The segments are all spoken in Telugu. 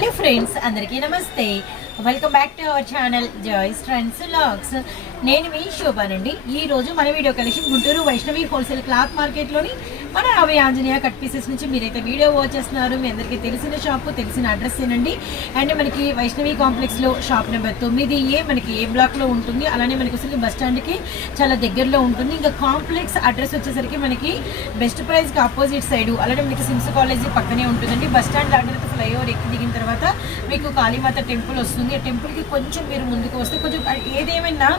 హలో ఫ్రెండ్స్ అందరికీ నమస్తే. Welcome back to our channel joys friends logs నేను మీ శోభానండి ఈ రోజు మన video collection Guntur Vaishnavi wholesale cloth మార్కెట్లోని మన అవి ఆంజనేయ కట్ పీసెస్ నుంచి మీరైతే వీడియో వాచ్ చేస్తున్నారు మీ అందరికీ తెలిసిన షాప్ తెలిసిన అడ్రస్ ఏనండి. అండ్ మనకి వైష్ణవి కాంప్లెక్స్లో షాప్ నెంబర్ తొమ్మిది ఏ మనకి ఏ బ్లాక్లో ఉంటుంది. అలానే మనకి అసలు బస్ స్టాండ్కి చాలా దగ్గరలో ఉంటుంది. ఇంకా కాంప్లెక్స్ అడ్రస్ వచ్చేసరికి మనకి బెస్ట్ ప్రైస్కి ఆపోజిట్ సైడ్ అలానే మనకి సిమ్స్ కాలేజీ పక్కనే ఉంటుందండి. బస్ స్టాండ్ దాటిన ఫ్లైఓవర్ ఎక్కి దిగిన తర్వాత మీకు కాళీమాత టెంపుల్ వస్తుంది. ఆ టెంపుల్కి కొంచెం మీరు ముందుకు వస్తే కొంచెం ఏదేమైనా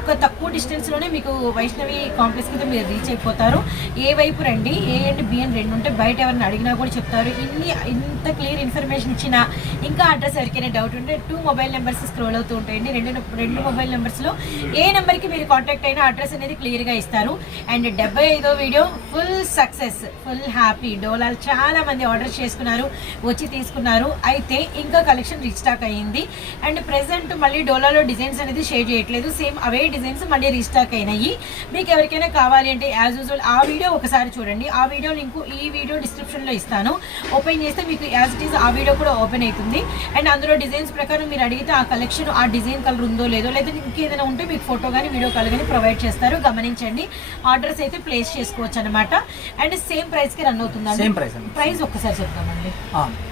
ఒక తక్కువ డిస్టెన్స్లోనే మీకు వైష్ణవి కాంప్లెక్స్ అయితే మీరు రీచ్ అయిపోతారు. ఏ వైపు రండి ఏ అండ్ బి అని రెండు ఉంటే బయట ఎవరిని అడిగినా కూడా చెప్తారు. ఇన్ని ఇంత క్లియర్ ఇన్ఫర్మేషన్ ఇచ్చినా ఇంకా అడ్రస్ ఎవరికైనా డౌట్ ఉంటే టూ మొబైల్ నెంబర్స్ స్క్రోల్ అవుతూ ఉంటాయండి. రెండు రెండు మొబైల్ నెంబర్స్లో ఏ నెంబర్కి మీరు కాంటాక్ట్ అయినా అడ్రస్ అనేది క్లియర్గా ఇస్తారు. అండ్ డెబ్బై ఐదో video full success full happy డోలాలు చాలా మంది ఆర్డర్ చేసుకున్నారు వచ్చి తీసుకున్నారు. అయితే ఇంకా కలెక్షన్ రీస్టాక్ అయ్యింది. అండ్ ప్రెసెంట్ మళ్ళీ డోలాలో డిజైన్స్ అనేది షేర్ చేయట్లేదు. సేమ్ అవే డిజైన్స్ మళ్ళీ రీస్టాక్ అయినాయి. మీకు ఎవరికైనా కావాలి అంటే యాజ్ యూజువల్ ఆ వీడియో ఒకసారి చూడండి. ఆ వీడియో లింక్ ఈ వీడియో డిస్క్రిప్షన్లో ఇస్తాను. ఓపెన్ చేస్తే మీకు యాజ్ ఇట్ ఈస్ ఆ వీడియో కూడా ఓపెన్ అవుతుంది. అండ్ అందులో డిజైన్స్ ప్రకారం మీరు అడిగితే ఆ కలెక్షన్ ఆ డిజైన్ కలర్ ఉందో లేదో లేదా ఇంకేదైనా ఉంటే మీకు ఫోటో కానీ వీడియో కాల్ కానీ ప్రొవైడ్ చేస్తారు. గమనించండి. ఆర్డర్స్ అయితే ప్లేస్ చేసుకోవచ్చు అనమాట అండ్ సేమ్ ప్రైస్కి రన్ అవుతుంది సేమ్ ప్రైస్ అండి. ప్రైస్ ఒక్కసారి చెప్తామండి.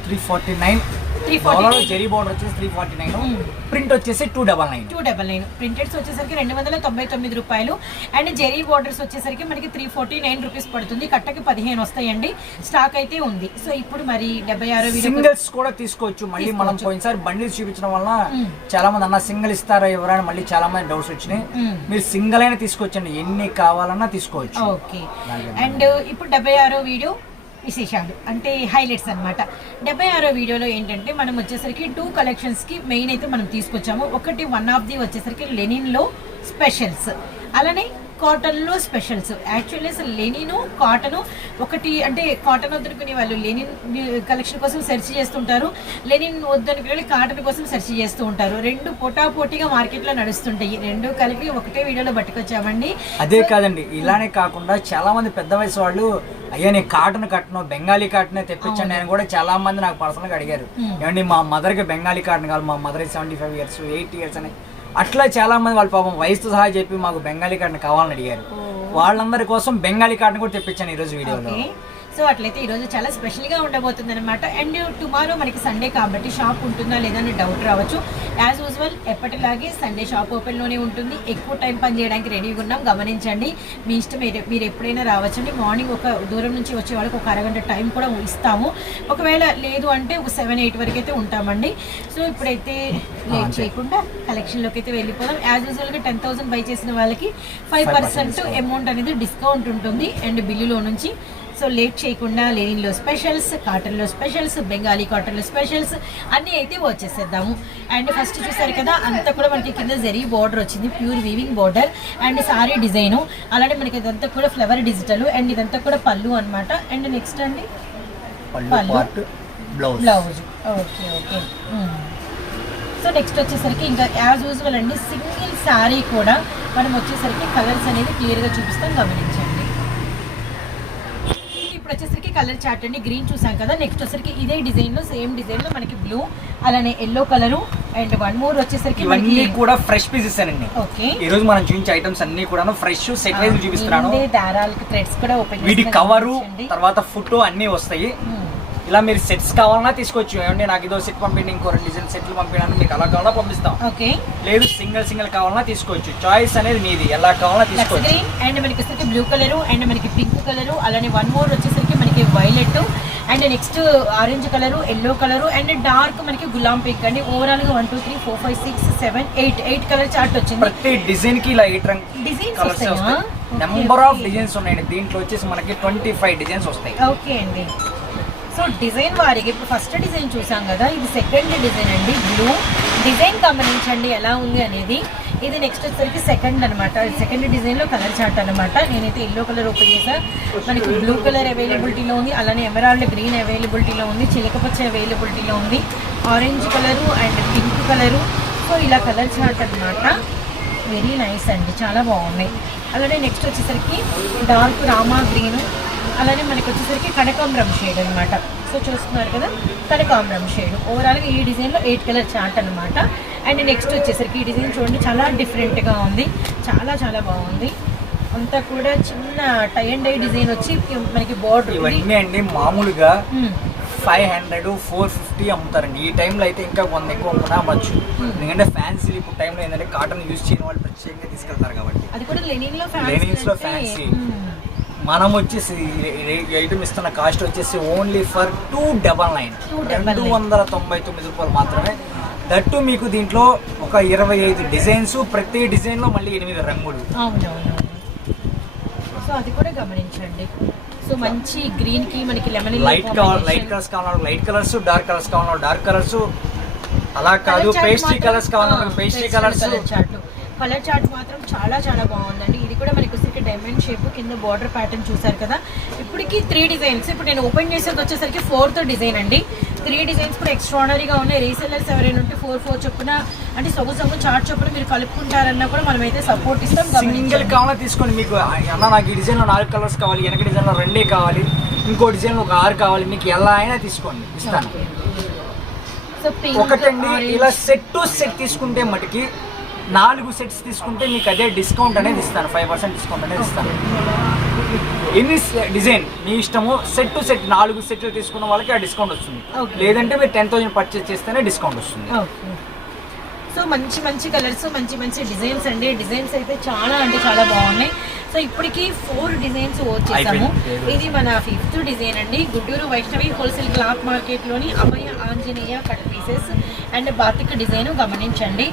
Three forty nine three forty zari border వచ్చేసి త్రీ ఫార్టీ నైన్. ప్రింట్ వచ్చేసి two double nine two double nine ప్రింటెడ్స్ వచ్చేసరికి రెండు వందల తొంభై తొమ్మిది రూపాయలు. అండ్ జెరీ బోర్డర్స్ వచ్చేసరికి మనకి త్రీ ఫార్టీ నైన్ రూపీస్ పడుతుంది. కట్టకి పదిహేను వస్తాయండి. స్టాక్ అయితే ఉంది. సో ఇప్పుడు మరి డెబ్బై ఆరో సింగిల్స్ కూడా తీసుకోవచ్చు. మళ్ళీ మనం. పోయినసారి బండిల్స్ చూపించడం వల్ల Hmm. చాలా మంది అన్న సింగిల్ ఇస్తారా ఎవరైనా మళ్ళీ చాలా మంది డౌట్స్ వచ్చినాయి. Hmm. మీరు సింగిల్ అయినా తీసుకోవచ్చండి. ఎన్ని కావాలన్నా తీసుకోవచ్చు. ఓకే. అండ్ ఇప్పుడు డెబ్బై ఆరో వీడియో. విశేషాలు అంటే హైలైట్స్ అన్నమాట. డెబ్బై ఆరో వీడియోలో ఏంటంటే మనం వచ్చేసరికి టూ కలెక్షన్స్కి మెయిన్ అయితే మనం తీసుకొచ్చాము. ఒకటి వన్ ఆఫ్ ది వచ్చేసరికి లెనిన్లో స్పెషల్స్ అలానే కాటన్లో స్పెషల్స్ యాక్చువల్లీ అసలు లెనిను కాటను ఒకటి అంటే కాటన్ వద్దనుకునే వాళ్ళు లెనిన్ కలెక్షన్ కోసం సెర్చ్ చేస్తుంటారు. లెనిన్ వద్దనుకునే వాళ్ళు కాటన్ కోసం సెర్చ్ చేస్తూ ఉంటారు. రెండు పోటాపోటీగా మార్కెట్లో నడుస్తుంటాయి. రెండు కలిపి ఒకటే వీడియోలో పట్టుకొచ్చామండి. అదే కాదండి ఇలానే కాకుండా చాలా మంది పెద్ద వయసు వాళ్ళు అయ్యా నేను కాటన్ కట్టను బెంగాలీ కాటనే తెప్పించండి అని కూడా చాలా మంది నాకు పర్సనల్గా అడిగారు. ఏమండి మా మదర్కి బెంగాలీ కాటన్ కాదు మా mother seventy five years eight years అని. అట్లా చాలా మంది వాళ్ళ పాపం వయసుతో సహా చెప్పి మాకు బెంగాలీ కాటన్ కావాలని అడిగారు. వాళ్ళందరి కోసం బెంగాలీ కాటన్ కూడా తెప్పించాను ఈ రోజు వీడియోలో. సో అట్లయితే ఈరోజు చాలా స్పెషల్గా ఉండబోతుంది అనమాట అండ్ టుమారో మనకి సండే కాబట్టి షాప్ ఉంటుందా లేదా అని డౌట్ రావచ్చు. యాజ్ యూజువల్ ఎప్పటిలాగే సండే షాప్ ఓపెన్లోనే ఉంటుంది. ఎక్కువ టైం పని చేయడానికి రెడీగా ఉన్నాం. గమనించండి. మీ ఇష్టం మీరు ఎప్పుడైనా రావచ్చండి. మార్నింగ్ ఒక దూరం నుంచి వచ్చే వాళ్ళకి ఒక అరగంట టైం కూడా ఇస్తాము. ఒకవేళ లేదు అంటే ఒక సెవెన్ ఎయిట్ వరకు అయితే ఉంటామండి. సో ఇప్పుడైతే లేట్. చేయకుండా కలెక్షన్లోకి అయితే వెళ్ళిపోదాం. యాజ్ యూజువల్గా టెన్ థౌసండ్ బై చేసిన వాళ్ళకి ఫైవ్ 5% పర్సెంట్ అమౌంట్ అనేది డిస్కౌంట్ ఉంటుంది. అండ్ బిల్లులో నుంచి సో లేట్ చేయకుండా లెనిన్లో స్పెషల్స్ కాటన్లో స్పెషల్స్ బెంగాలీ కాటన్లో స్పెషల్స్ అన్నీ అయితే వచ్చేసేద్దాము అండ్ ఫస్ట్ చూసారు కదా అంతా కూడా మనకి కింద జరీ బార్డర్ వచ్చింది pure weaving border and sari design. అలానే మనకి ఇదంతా కూడా ఫ్లవర్ డిజిటల్ అండ్ ఇదంతా కూడా పళ్ళు అన్నమాట. అండ్ నెక్స్ట్ అండి? పళ్ళు blouse blouse okay okay. So next వచ్చేసరికి ఇంకా యాజ్ యూజువల్ అండి సింగిల్ శారీ కూడా మనం వచ్చేసరికి కలర్స్ అనేది క్లియర్గా చూపిస్తాం గమనించండి. ఇప్పుడు వచ్చేసరికి కలర్ చార్ట్ అండి. గ్రీన్ చూసాం కదా. నెక్స్ట్ వచ్చేసరికి ఇదే డిజైన్లో సేమ్ డిజైన్లో మనకి బ్లూ అలానే yellow colour and one more వచ్చేసరికి ఇవన్నీ కూడా ఫ్రెష్ పీసెస్ అండి. ఓకే ఈ రోజు మనం చూపించే ఐటమ్స్ అన్ని కూడా ఫ్రెష్ సెట్ చూపిస్తున్నాను. దారాలకి థ్రెడ్స్ కూడా ఓపెన్ వీటి కవరు తర్వాత ఫుట్ అన్ని వస్తాయి. ఇలా మీరు సెట్స్ కావాలన్నా తీసుకోవచ్చు ఏమంటే నాకు ఇదో సెట్ పంపిండి ఇంకో రెండు డిజైన్ సెట్లు పంపించడానికి మీకు అలా కావాలన్నా పంపిస్తాం. ఓకే లేదు సింగిల్ సింగిల్ కావాలన్నా తీసుకోవచ్చు చాయిస్ అనేది మీది. ఎలా కావాలన్నా తీసుకోవచ్చు. అండ్ మనకి వచ్చేసరికి బ్లూ కలర్ అండ్ మనకి పింక్ కలర్ అలానే వన్ మోర్ వచ్చేసరికి మనకి violet and next orange colour yellow colour and dark మనకి గులాం పింక్ అండి. ఓవరాల్గా one two three four five six seven eight eight colour chart వచ్చింది. ప్రతి డిజైన్కి ఇలా ఎయిట్ రంగ్ డిజైన్స్ వస్తాయి? నెంబర్ ఆఫ్ డిజైన్స్ ఉన్నాయండి. దీంట్లో వచ్చేసి మనకి ట్వంటీ ఫైవ్ డిజైన్స్ వస్తాయి. ఓకే అండి. సో డిజైన్ వారికి ఇప్పుడు ఫస్ట్ డిజైన్ చూసాం కదా ఇది సెకండ్ డిజైన్ అండి బ్లూ డిజైన్ గమనించండి ఎలా ఉంది అనేది. ఇది నెక్స్ట్ వచ్చేసరికి సెకండ్ అనమాట సెకండ్ డిజైన్లో కలర్ చార్ట్ అనమాట నేనైతే ఎల్లో కలర్ ఓపెన్ చేసా మనకి బ్లూ కలర్ అవైలబిలిటీలో ఉంది అలానే ఎమరాల్డ్ గ్రీన్ అవైలబిలిటీలో ఉంది చిలకపచ్చ అవైలబిలిటీలో ఉంది orange colour and pink colour so ఇలా కలర్ చార్ట్ అనమాట వెరీ నైస్ అండి చాలా బాగున్నాయి. అలానే నెక్స్ట్ వచ్చేసరికి డార్క్ రామా గ్రీన్ అలానే మనకి వచ్చేసరికి కనకాంబరం షేడ్ అనమాట సో చూస్తున్నారు కదా కనకాంబరం షేడ్ ఓవరాల్గా ఈ డిజైన్లో ఎయిట్ కలర్ చార్ట్ అనమాట అండ్ నెక్స్ట్ వచ్చేసరికి ఈ డిజైన్ చూడండి చాలా డిఫరెంట్గా ఉంది. చాలా చాలా బాగుంది. అంతా కూడా చిన్న టై అండ్ డై డిజైన్ వచ్చి మనకి బార్డర్ ఇవన్నీ అండి మామూలుగా ఫైవ్ హండ్రెడ్ ఫోర్ ఫిఫ్టీ అమ్ముతారండి. ఈ టైంలో అయితే ఇంకా వంద ఎక్కువ అమ్మచ్చు. ఎందుకంటే ఫ్యాన్సీ ఇప్పుడు టైంలో ఏంటంటే కాటన్ యూజ్ చేయని వాళ్ళు ప్రత్యేకంగా తీసుకెళ్తారు కాబట్టి. అది కూడా లెనిన్లో fancy. మనం వచ్చేసి ఐటమ్ ఇస్తున్న కాస్ట్ వచ్చేసి only for two double nine 299. రెండు వందల తొంభై తొమ్మిది రూపాయలు మాత్రమే. దట్టు మీకు దీంట్లో ఒక ఇరవై ఐదు డిజైన్స్ ప్రతి డిజైన్లో మళ్ళీ ఎనిమిది రంగులు. సో అది కూడా గమనించండి. సో మంచి గ్రీన్కి మనకి లెమన్ లైట్ లైట్ కలర్స్ కావాలి లైట్ కలర్స్ డార్క్ కలర్స్ కావాలి డార్క్ కలర్స్ అలా కాదు పేస్ట్రీ కలర్స్ కావాలి pastry colours colour chart chart మాత్రం చాలా చాలా బాగుందండి. కూడా మనకి వచ్చేసరికి డైమండ్ షేప్ కింద బార్డర్ ప్యాటర్న్ చూసారు కదా. ఇప్పటికి త్రీ డిజైన్స్ ఇప్పుడు నేను ఓపెన్ చేసేది వచ్చేసరికి ఫోర్త్ డిజైన్ అండి. త్రీ డిజైన్స్ కూడా ఎక్స్ట్రానరీగా ఉన్నాయి. రీసెల్లర్స్ ఎవరైనా ఉంటే ఫోర్ ఫోర్ చొప్పున అంటే సొగు సొగు చార్ట్ చొప్పున మీరు కలుపుకుంటారన్నా కూడా మనమైతే సపోర్ట్ ఇస్తాం. సింగిల్ కావాలో తీసుకోండి మీకు అన్న నాకు ఈ డిజైన్లో నాలుగు కలర్స్ కావాలి వెనక డిజైన్లో రెండే కావాలి ఇంకో డిజైన్లో ఒక ఆరు కావాలి మీకు ఎలా అయినా తీసుకోండి. ఇస్తాను. ఒకటండి ఇలా సెట్ టు సెట్ తీసుకుంటే మటుకి నాలుగు సెట్స్ తీసుకుంటే మీకు అదే డిస్కౌంట్ అనేది ఇస్తాను ఫైవ్ పర్సెంట్ డిస్కౌంట్ అనేది ఇస్తాను ఎన్ని డిజైన్? మీ ఇష్టము సెట్ టు సెట్ నాలుగు సెట్లు తీసుకున్న వాళ్ళకి ఆ డిస్కౌంట్ వస్తుంది. లేదంటే మీరు టెన్ థౌసండ్ పర్చేస్ చేస్తేనే డిస్కౌంట్ వస్తుంది. సో మంచి మంచి కలర్స్ మంచి మంచి డిజైన్స్ అండి. డిజైన్స్ అయితే చాలా అంటే చాలా బాగున్నాయి. సో ఇప్పటికి ఫోర్ డిజైన్స్ వచ్చేసాము. ఇది మన ఫిఫ్త్ డిజైన్ అండి. Guntur Vaishnavi wholesale cloth మార్కెట్లోని Abhaya Anjaneya cut pieces and batik design గమనించండి.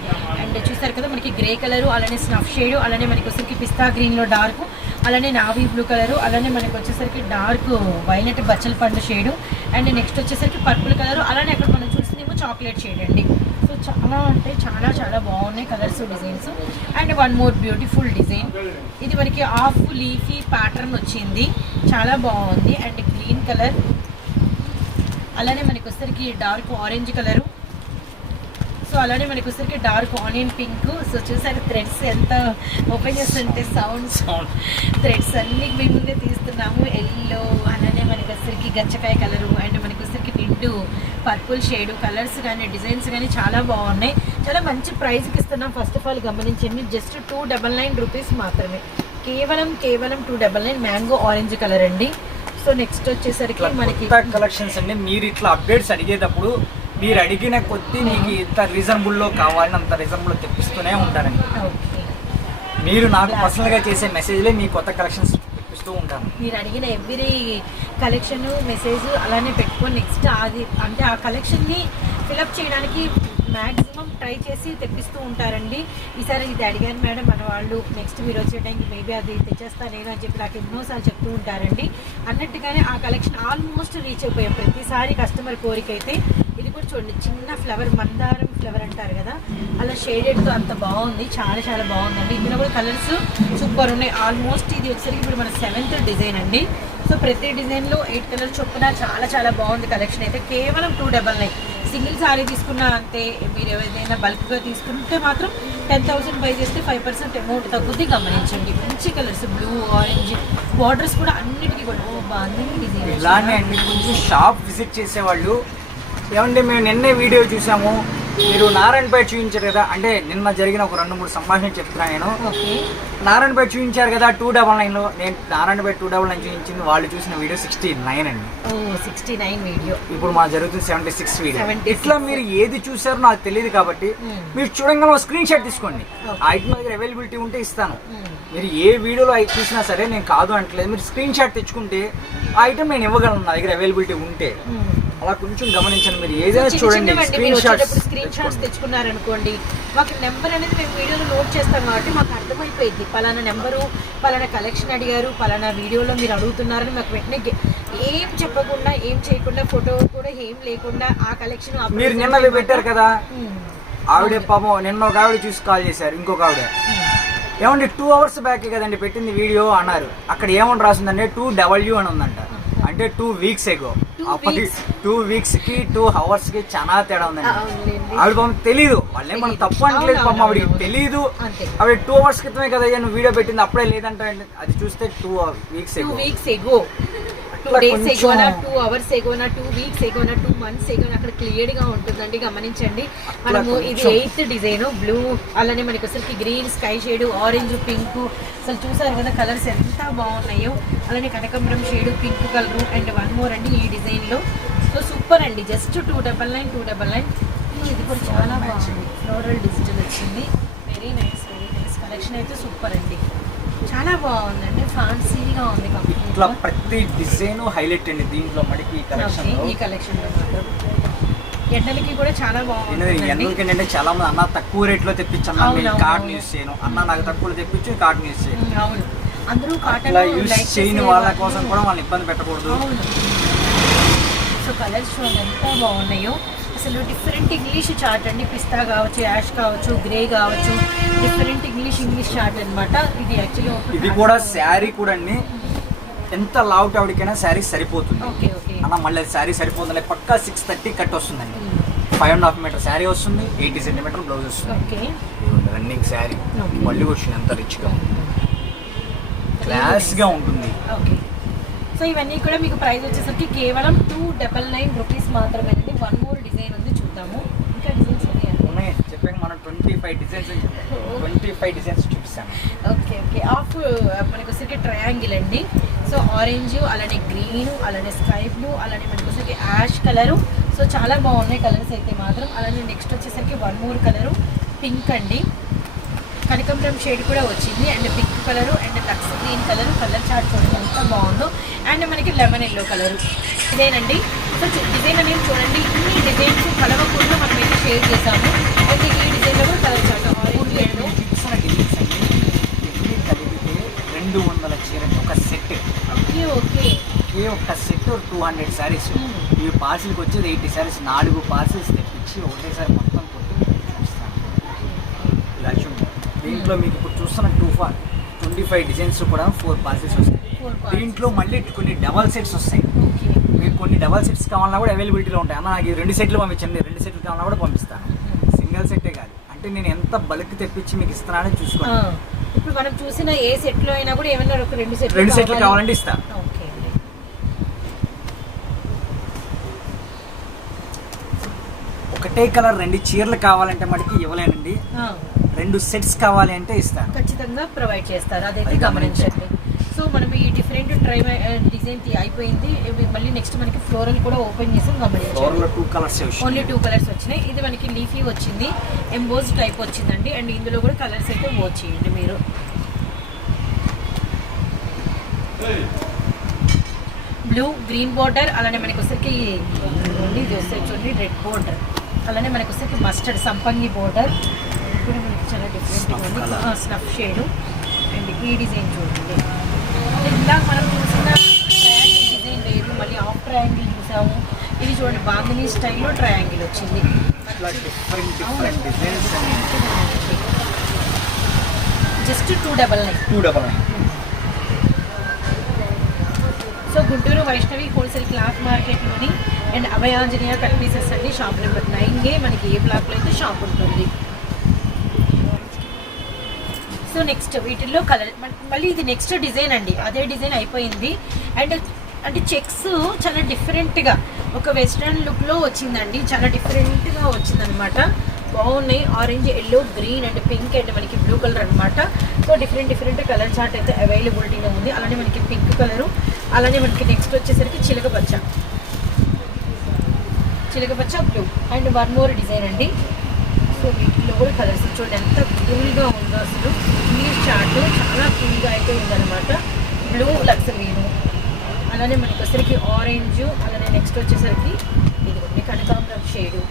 ఉంటాయి చూసారు కదా మనకి గ్రే కలర్ అలానే స్నఫ్ షేడ్ అలానే మనకి వచ్చేసరికి పిస్తా గ్రీన్లో డార్క్ అలానే నావీ బ్లూ కలర్ అలానే మనకి వచ్చేసరికి డార్క్ వైలెట్ బచ్చల పండు షేడు అండ్ నెక్స్ట్ వచ్చేసరికి పర్పుల్ కలర్ అలానే అక్కడ మనం చూసిందేమో చాక్లెట్ షేడ్ అండి. సో చాలా అంటే చాలా చాలా బాగున్నాయి colours designs and one more beautiful design ఇది మనకి హాఫ్ లీఫీ ప్యాటర్న్ వచ్చింది. చాలా బాగుంది. అండ్ గ్రీన్ కలర్ అలానే మనకి వచ్చేసరికి డార్క్ ఆరెంజ్ కలరు సో అలానే మనకి వచ్చేసరికి డార్క్ ఆనియన్ పింక్. సో చూసారు థ్రెడ్స్ ఎంత ఓపెన్ చేస్తుంటే సౌండ్ సౌండ్. థ్రెడ్స్ అన్ని మీ ముందే తీస్తున్నాము. ఎల్లో అలానే మనకి వచ్చేసరికి గచ్చకాయ కలరు అండ్ మనకి వచ్చేసరికి నిండు పర్పుల్ షేడ్ కలర్స్ కానీ డిజైన్స్ కానీ చాలా బాగున్నాయి. చాలా మంచి ప్రైస్కి ఇస్తున్నాం. ఫస్ట్ ఆఫ్ ఆల్ గమనించండి just two double nine rupees మాత్రమే. కేవలం కేవలం two double nine mango orange colour అండి. సో నెక్స్ట్ వచ్చేసరికి మనకి కలెక్షన్స్ అండి. మీరు ఇట్లా అప్డేట్స్ అడిగేటప్పుడు మీరు అడిగిన కొద్దీ మీకు ఇంత రీజనబుల్లో కావాలని అంత రీజనబుల్ తెప్పిస్తూనే ఉంటానండి. మీరు నాకు పర్సనల్గా చేసే మెసేజ్లే మీ కొత్త కలెక్షన్స్ తెప్పిస్తూ ఉంటాను. మీరు అడిగిన ఎవ్రీ కలెక్షన్ మెసేజ్ అలానే పెట్టుకొని నెక్స్ట్ అది అంటే ఆ కలెక్షన్ని ఫిలప్ చేయడానికి మ్యాక్సిమం ట్రై చేసి తెప్పిస్తూ ఉంటారండి. ఈసారి ఇది అడిగాను మేడం మన వాళ్ళు నెక్స్ట్ మీరు వచ్చే టైంకి మేబీ అది తెచ్చేస్తా నేను అని చెప్పి నాకు ఎన్నోసార్లు చెప్తూ ఉంటారండి. అన్నట్టుగానే ఆ కలెక్షన్ ఆల్మోస్ట్ రీచ్ అయిపోయాం. ప్రతిసారి కస్టమర్ కోరిక అయితే కూడా చూడండి చిన్న ఫ్లవర్ మందారం ఫ్లవర్ అంటారు కదా అలా షేడెడ్తో అంత బాగుంది చాలా చాలా బాగుందండి. ఇందులో కూడా కలర్స్ సూపర్ ఉన్నాయి. ఆల్మోస్ట్ ఇది వచ్చేసరికి ఇప్పుడు మన సెవెంత్ డిజైన్ అండి. సో ప్రతి డిజైన్లో ఎయిట్ కలర్ చొప్పున చాలా చాలా బాగుంది కలెక్షన్ అయితే. కేవలం two double nine. Single sari తీసుకున్నా అంతే. మీరు ఏదైనా బల్క్గా తీసుకుంటే మాత్రం టెన్ థౌసండ్ బై చేస్తే ఫైవ్ పర్సెంట్ అమౌంట్ తగ్గుద్ది. గమనించండి. మంచి కలర్స్ బ్లూ ఆరెంజ్ బార్డర్స్ కూడా అన్నిటికీ కూడా. ఓ బాగుంది డిజైన్ ఇలానే అండి. కొంచెం షాప్ విజిట్ చేసేవాళ్ళు ఏమంటే మేము నిన్నే వీడియో చూసాము. మీరు నారాయణపేట చూపించారు కదా అంటే నిన్న జరిగిన ఒక రెండు మూడు సంభాషణ చెప్తున్నా నేను. నారాయణపేట చూపించారు కదా టూ డబల్ నైన్లో నేను నారాయణపేట టూ డబల్ నైన్ చూపించింది వాళ్ళు చూసిన వీడియో సిక్స్టీ నైన్ అండి. సిక్స్టీ నైన్ వీడియో ఇప్పుడు మా జరుగుతుంది సెవెంటీ సిక్స్ వీడియో 76. ఇట్లా మీరు ఏది చూసారో నాకు తెలియదు కాబట్టి. మీరు చూడంగానే స్క్రీన్ షాట్ తీసుకోండి. ఐటమ్ దగ్గర అవైలబిలిటీ ఉంటే ఇస్తాను. మీరు ఏ వీడియోలో అయి చూసినా సరే నేను కాదు అంటలేదు మీరు స్క్రీన్ షాట్ తెచ్చుకుంటే ఆ ఐటమ్ నేను ఇవ్వగలను నా దగ్గర అవైలబిలిటీ ఉంటే. అలా కొంచెం గమనించండి. మీరు ఏదైనా చూడండి స్క్రీన్ షాట్స్ స్క్రీన్ షాట్స్ తెచ్చుకున్నారనుకోండి మాకు నెంబర్ అనేది మేము వీడియోలో నోట్ చేస్తాం కాబట్టి మాకు అర్థమైపోయింది. పలానా నెంబరు పలానా కలెక్షన్ అడిగారు పలానా వీడియోలో మీరు అడుగుతున్నారని మాకు వెంటనే ఏం చెప్పకుండా ఏం చేయకుండా ఫోటో కూడా ఏం లేకుండా ఆ కలెక్షన్ మీరు నిన్న పెట్టారు కదా? ఆవిడ పాపం నిన్న ఒక ఆవిడ చూసి కాల్ చేశారు ఇంకొక ఆవిడ. ఏమండి టూ అవర్స్ బ్యాక్ కదండి పెట్టింది వీడియో అన్నారు. అక్కడ ఏమని రాసిందంటే టూ డబ్ల్యూ అని ఉందంట. అంటే టూ వీక్స్ ఎగో అప్పటి. టూ వీక్స్కి టూ అవర్స్కి చాలా తేడా ఉందండి. ఆవిడ పాపం తెలీదు. వాళ్ళే మనం. తప్పు అనట్లేదు పాపం ఆవిడకి తెలీదు. ఆవిడ టూ అవర్స్ క్రితమే కదా నువ్వు వీడియో పెట్టింది? అప్పుడే లేదంట అది చూస్తే two weeks ago weeks ago two days ఎగోనా two hours ఎగోనా టూ వీక్స్ ఎగోనా టూ మంత్స్ ఎగోనా అక్కడ క్లియర్గా ఉంటుందండి గమనించండి. మనము ఇది. ఎయిత్ డిజైన్ బ్లూ అలానే మనకి అసలుకి green sky shade orange pink. అసలు చూసారు కదా కలర్స్ ఎంత బాగున్నాయో. అలానే కనకంబరం shade pink colour and one more అండి ఈ డిజైన్లో సో సూపర్ అండి. Just two double nine two double nine. ఇది కూడా చాలా బాగుంది. ఫ్లోరల్ డిజిటల్ వచ్చింది. Very nice very nice collection అయితే సూపర్ అండి. చాలా బాగుందండి ఫ్యాన్సీగా ఉంది ఇట్లా ప్రతి డిజైన్ హైలైట్ అండి దీంట్లో మనకి ఈ కలెక్షన్ ఈ కలెక్షన్ ఎండలకి కూడా చాలా బాగుంది ఎందుకంటే చాలా మంది అన్న తక్కువ రేట్లో తెప్పించన్నా నేను కార్డ్. యూస్ చేయను. అన్న నాకు తక్కువ తెప్పించి కార్డ్ యూస్ చేయను. అవును. అందరూ కాటన్ యూస్ చేయని వాళ్ళ. కోసం కూడా వాళ్ళని ఇబ్బంది పెట్టకూడదు. సో కలర్స్ ఎంత బాగున్నాయో. అసలు డిఫరెంట్ ఇంగ్లీష్ చార్ట్ అండి. పిస్తా కావచ్చు యాష్ కావచ్చు గ్రే కావచ్చు డిఫరెంట్ ఇంగ్లీష్ ఇంగ్లీష్ చార్ట్ అన్నమాట. ఇది యాక్చువల్లీ ఇది కూడా శారీ కూడా అండి ఎంత లావుట్ ఆవిడకైనా శారీ సరిపోతుంది. Okay okay. అన్న మళ్ళీ శారీ సరిపోతుంది? పక్కా సిక్స్ థర్టీ కట్ వస్తుందండి. Five and half metre sari వస్తుంది ఎయిటీ సెంటీమీటర్ బ్లౌజ్ వస్తుంది. ఓకే. రన్నింగ్ శారీ. మళ్ళీ వచ్చింది ఎంత రిచ్గా క్లాస్గా ఉంటుంది. ఓకే. సో ఇవన్నీ కూడా మీకు ప్రైస్ వచ్చేసరికి కేవలం టూ డబల్ నైన్ రూపీస్ మాత్రమేనండి. వన్ మోర్ డిజైన్ ఉంది చూద్దాము ఇంకా డిజైన్స్ ఉన్నాయండి ఉన్నాయి చెప్పాక మనం twenty five designs twenty five designs చూపిస్తాం. Okay okay. ఆఫ్ మనకు వచ్చేసరికి ట్రయాంగిల్ అండి. సో ఆరెంజ్ అలానే గ్రీన్ అలానే స్కై బ్లూ అలానే మనకు వచ్చేసరికి యాష్ కలరు సో చాలా బాగున్నాయి కలర్స్ అయితే మాత్రం. అలానే నెక్స్ట్ వచ్చేసరికి వన్ మోర్ కలరు పింక్ అండి. కనకంబరం షేడ్ కూడా వచ్చింది. అండ్ పింక్ కలరు అండ్ లక్స్ గ్రీన్ కలర్ కలర్ చార్ట్ చూడండి ఎంత బాగుందో. అండ్ మనకి లెమన్ ఎల్లో కలరు ఇదేనండి. సో డిజైన్ అనేది చూడండి. ఇన్ని డిజైన్స్ కలవకుండా మనం అయితే షేర్ చేసాము. అయితే ఈ డిజైన్లో కూడా కలర్ చార్ట్ ఆరెంజ్ ఎల్లో చూపిస్తున్న డిజైన్స్ కలిపితే రెండు వందల చీరలు ఒక సెట్ ఓకే ఓకే ఒకే ఒక్క set two hundred saris Hmm. ఈ పార్సిల్కి వచ్చేది ఎయిటీ శారీస్ నాలుగు పార్సిల్స్ తెప్పించి ఒకటేసారి మొత్తం కొట్టి ఇలా దీంట్లో మీకు ఇప్పుడు చూస్తున్న two far twenty five designs కూడా ఫోర్ పార్సిల్స్ వస్తాయి. దీంట్లో మళ్ళీ కొన్ని డబల్ సెట్స్ వస్తాయి. మీకు కొన్ని డబల్ సెట్స్ కావాలన్నా కూడా అవైలబిలిటీలో ఉంటాయి. అన్న నాకు రెండు సెట్లు పంపించండి. రెండు సెట్లు కావాలన్నా కూడా పంపిస్తాను. సింగిల్ సెట్టే కాదు. అంటే నేను ఎంత బల్క్ తెప్పించి మీకు ఇస్తున్నానని చూసుకోండి. ఇప్పుడు మనం చూసిన ఏ సెట్లో అయినా కూడా ఏమైనా ఒక రెండు సెట్లు రెండు సెట్లు కావాలంటే ఇస్తాను ఓకే ఒకటే కలర్ రెండు చీరలు కావాలంటే మటుకి ఇవ్వలేనండి. రెండు సెట్స్ కావాలి అంటే ఇస్తాను. ఖచ్చితంగా ప్రొవైడ్ చేస్తారు. అదైతే అది గమనించండి. సో మనం ఈ డిఫరెంట్ ట్రై డిజైన్ అయిపోయింది. మళ్ళీ నెక్స్ట్ మనకి ఫ్లోరల్ కూడా ఓపెన్ చేసి కలర్స్ ఓన్లీ టూ కలర్స్ వచ్చినాయి. ఇది మనకి లీఫీ వచ్చింది. ఎంబోజ్ టైప్ వచ్చిందండి. అండ్ ఇందులో కూడా కలర్స్ అయితే వాచ్ చేయండి మీరు. బ్లూ గ్రీన్ బోర్డర్ అలానే మనకి వచ్చేసరికి ఇది చూడండి రెడ్ బోర్డర్ అలానే మనకి వచ్చేసరికి మస్టర్డ్ సంపంగి బోర్డర్ కూడా మనకి చాలా డిఫరెంట్గా ఉంది. స్నఫ్ షేడ్ అండ్ ఈ డిజైన్ చూడండి. ఇందాక మనం చూసిన ట్రయాంగిల్ డిజైన్ లేదు మళ్ళీ ఆఫ్ ట్రయాంగిల్ చూసాము. ఇది చూడండి బాంధనీ స్టైల్లో ట్రయాంగిల్ వచ్చింది. Just two double nine. Two double nine. So Guntur Vaishnavi wholesale cloth మార్కెట్లోని and Abhayanjaneya cut pieces అండి. షాప్ నెంబర్ నైన్గే మనకి ఏ బ్లాక్లో అయితే షాప్ ఉంటుంది. సో నెక్స్ట్ వీటిల్లో కలర్ మళ్ళీ ఇది నెక్స్ట్ డిజైన్ అండి. అదే డిజైన్ అయిపోయింది. అండ్ అంటే చెక్స్ చాలా డిఫరెంట్గా ఒక వెస్ట్రన్ లుక్లో వచ్చిందండి. చాలా డిఫరెంట్గా వచ్చిందనమాట బాగున్నాయి. Orange yellow green and pink and మనకి బ్లూ కలర్ అనమాట so different different colour chart అయితే అవైలబిలిటీలో ఉంది. అలానే మనకి పింక్ కలరు అలానే మనకి నెక్స్ట్ వచ్చేసరికి చిలకపచ్చ చిలకపచ్చ blue and one more design అండి. సో వీటిలో కూడా కలర్స్ చూడండి. ఎంత కూల్గా ఉందో అసలు. ఈ చార్ట్ చాలా కూల్గా అయితే ఉందన్నమాట. బ్లూ లక్స్ గ్రీను అలానే మనకి వచ్చేసరికి ఆరెంజ్ అలానే నెక్స్ట్ వచ్చేసరికి ఇది కనకాంబరం షేడు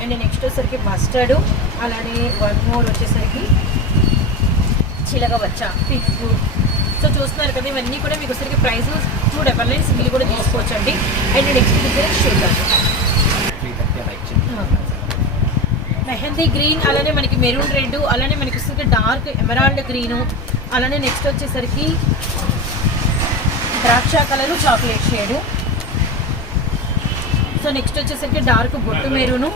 అండ్ నెక్స్ట్ వచ్చేసరికి మస్టర్డ్ అలానే వన్ మోర్ వచ్చేసరికి చిలక బచ్చ పింక్ సో చూస్తున్నారు కదా ఇవన్నీ కూడా మీకు వచ్చేసరికి price two double nine single కూడా తీసుకోవచ్చండి. అండ్ నెక్స్ట్ అలా ఇచ్చింది మెహందీ గ్రీన్ అలానే మనకి మెరూన్ రెడ్ అలానే మనకి వచ్చేసరికి డార్క్ ఎమరాల్డ్ గ్రీను అలానే నెక్స్ట్ వచ్చేసరికి ద్రాక్ష colour chocolate shade so next వచ్చేసరికి డార్క్ బొట్టు మెరూను.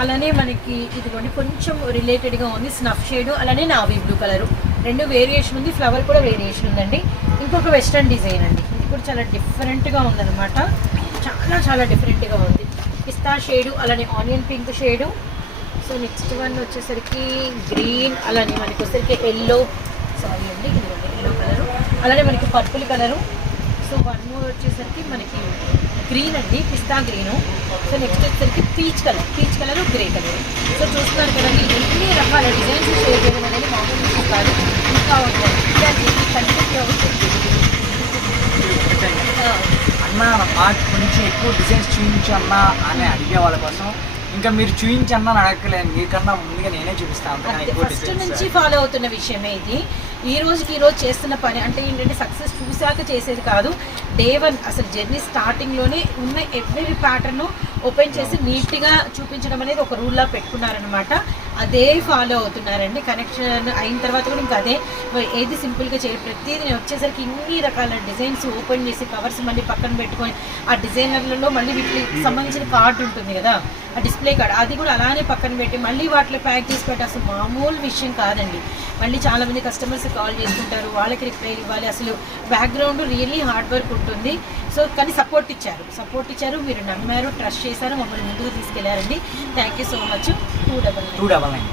అలానే మనకి ఇదిగోండి కొంచెం రిలేటెడ్గా ఉంది స్నఫ్ షేడు అలానే నావీ బ్లూ కలరు. రెండు వేరియేషన్ ఉంది ఫ్లవర్ కూడా వేరియేషన్ ఉందండి. ఇంకొక వెస్ట్రన్ డిజైన్ అండి. ఇది కూడా చాలా డిఫరెంట్గా ఉందన్నమాట. చాలా చాలా డిఫరెంట్గా ఉంది. పిస్తా షేడు అలానే onion pink shade so next one వచ్చేసరికి గ్రీన్ అలానే మనకి వచ్చేసరికి ఎల్లో సారీ అండి ఇది ఎల్లో కలరు. అలానే మనకి purple colour. So one more వచ్చేసరికి మనకి గ్రీన్ అండి పిస్తా గ్రీను సో నెక్స్ట్ వచ్చేసరికి peach colour peach colour grey colour so చూస్తున్నారు కదండి ఎన్ని రకాల డిజైన్స్ షేర్ చేయడం అనేది మామూలు కాదు ఇంకా ఉంటాయి కంటిన్యూ అవుతుంది అన్న కొంచెం ఎక్కువ డిజైన్స్ చూపించన్నా అని అడిగే వాళ్ళ కోసం ఇంకా మీరు చూపించన్నా అని అడగలేదు మీకన్నా ముందుగా నేనే చూపిస్తాను ఫస్ట్ నుంచి ఫాలో అవుతున్న విషయమే ఇది. ఈ రోజుకి ఈ రోజు చేస్తున్న పని అంటే ఏంటంటే సక్సెస్ చూశాక చేసేది కాదు. డే వన్ అసలు జర్నీ స్టార్టింగ్లోనే ఉన్న ఎవ్రీ ప్యాటర్ను ఓపెన్ చేసి నీట్గా చూపించడం అనేది ఒక రూల్లా పెట్టుకున్నారనమాట అదే ఫాలో అవుతున్నారండి. కనెక్షన్ అయిన తర్వాత కూడా ఇంకా అదే. ఏది సింపుల్గా చేయ ప్రతిదీ వచ్చేసరికి ఇన్ని రకాల డిజైన్స్ ఓపెన్ చేసి కవర్స్ మళ్ళీ పక్కన పెట్టుకొని ఆ డిజైనర్లలో మళ్ళీ వీటికి సంబంధించిన కార్డు ఉంటుంది కదా ఆ డిస్ప్లే కార్డ్. అది కూడా అలానే పక్కన పెట్టి మళ్ళీ వాటిలో ప్యాక్ చేసి పెట్టి అసలు మామూలు విషయం కాదండి. మళ్ళీ చాలా మంది కస్టమర్స్ కాల్ చేసుకుంటారు వాళ్ళకి రిప్లై ఇవ్వాలి. అసలు బ్యాక్గ్రౌండ్ రియల్లీ హార్డ్ వర్క్ ఉంటుంది. సో కానీ సపోర్ట్ ఇచ్చారు. సపోర్ట్ ఇచ్చారు మీరు నమ్మారు ట్రస్ట్ చేశారు మమ్మల్ని ముందుకు తీసుకెళ్ళారండి. Thank you so much two double two double nine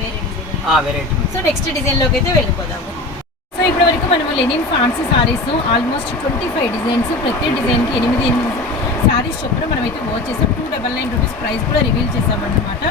వేరే డిజైన్ సో నెక్స్ట్ డిజైన్లోకి అయితే వెళ్ళిపోదాము. సో ఇప్పటి వరకు మనము linen fancy saris almost twenty five designs ప్రతి డిజైన్కి ఎనిమిది ఎనిమిది శారీస్ చొప్పున మనమైతే వాచ్ చేసాం. Two double nine rupees price కూడా రివీల్ చేసామన్నమాట.